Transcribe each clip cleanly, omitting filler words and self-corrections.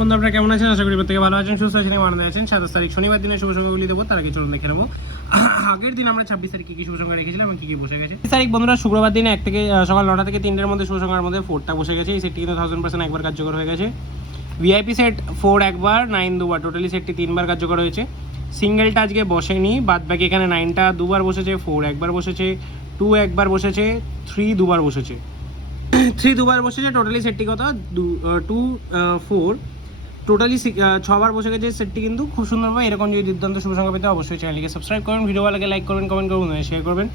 বন্ধু আপনারা কেমন আছেন? আশা করি প্রত্যেকে ভালো আছেন, সুস্থ আছেন এবং আনন্দে আছেন। 27 তারিখ শনিবার দিনে শুভ সংখ্যাগুলি দেবো, তার আগে চলুন দেখে নেবো আগের দিন আমরা 26 তারিখ কি শুভ সংখ্যা রেখেছিলাম এবং কি বসে গেছে। 26 তারিখ বন্ধুরা শুক্রবার দিনে 1 থেকে সকাল 9টা থেকে 3টের মধ্যে শুভ সংখ্যার মধ্যে 4টা বসে গেছে। এই সেটটি কিন্তু 1000% একবার কার্যকর হয়ে গেছে। ভিআইপি সেট 4 একবার, 9 দুবার, টোটালি সেটটি 3বার কার্যকর হয়েছে। সিঙ্গেলটা আজকে বসেনি, বাদ বাকি এখানে 9টা দুবার বসেছে, 4 একবার বসেছে, 2 একবার বসেছে, 3 দুবার বসেছে। 3 দুবার বসেছে, টোটালি সেটটি কত 2 4 টোটালি 6বার বসে গেছে সেটটি কিন্তু খুব সুন্দরভাবে। এরকম যদি দুর্দান্ত শুভ সংখ্যা পেতে অবশ্যই চ্যানেলটিকে সাবস্ক্রাইব করবেন, ভিডিও ভালো লাগে লাইক করবেন, কমেন্ট করবেন, শেয়ার করবেন।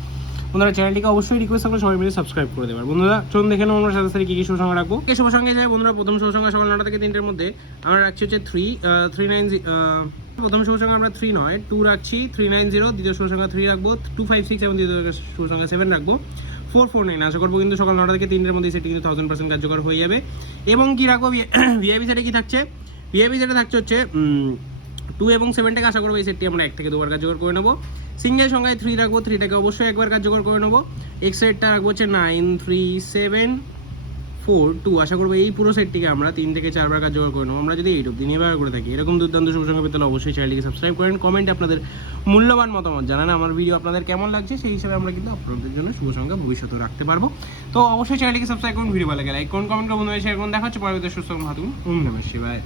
বন্ধুরা চ্যানেলটিকে অবশ্যই রিকোয়েস্ট করবেন সবাই মিলে সাবস্ক্রাইব করে দেবেন। বন্ধুরা চলুন দেখে নেব আমরা 27 তারিখ কী শুভ সংখ্যা রাখবো। শুভ সংখ্যা যায় বন্ধুরা, প্রথম শুভ সংখ্যা সকাল 9টা থেকে 3টের মধ্যে আমরা রাখছি হচ্ছে 390। প্রথম শুভ সংখ্যা আমরা 3 নয় 2 রাখছি, 390। দ্বিতীয় শুভ সংখ্যা 3 রাখবো, 256 এবং দ্বিতীয় শুভ সংখ্যা 7 রাখবো, 449। আশা করবো কিন্তু সকাল 9টা থেকে 3টের মধ্যে সেটি কিন্তু 1000% কার্যকর হয়ে যাবে। এবং কি রাখবো ভিআইপি সেটে কি থাকছে, ভিআইপি সেটে থাকছে হচ্ছে 2 এবং 7টাকে আশা করবো এই সেটটি আমরা 1 থেকে 2বার কার্যকর করে নেবো। সিঙ্গেল সংখ্যায় 3 রাখবো, 3টাকে অবশ্যই একবার কার্যকর করে নেবো। এক্স সেটটা রাখবো হচ্ছে 9 3 7 4 2। আশা করবো এই পুরো সেটটিকে আমরা 3 থেকে 4বার কার্যকর করে নেবো। আমরা যদি এই অবধি ব্যবহার করে থাকি এরকম দুর্দান্ত শুভ সংখ্যা পেতে হলে অবশ্যই চ্যানেলটিকে সাবস্ক্রাইব করেন, কমেন্টে আপনাদের মূল্যবান মতামত জানান। আমার ভিডিও আপনাদের কেমন লাগছে সেই হিসাবে আমরা কিন্তু আপনাদের জন্য শুভ সংখ্যা ভবিষ্যতেও রাখতে পারবো। তো অবশ্যই চ্যানেলটিকে সাবস্ক্রাইব করুন, ভিডিও ভালো লাগে লাইক করুন, কমেন্ট করুন, শেয়ার করুন। দেখা হচ্ছে পরবর্তী সুস্থ ভাতুন। ওম নমঃ শিবায়।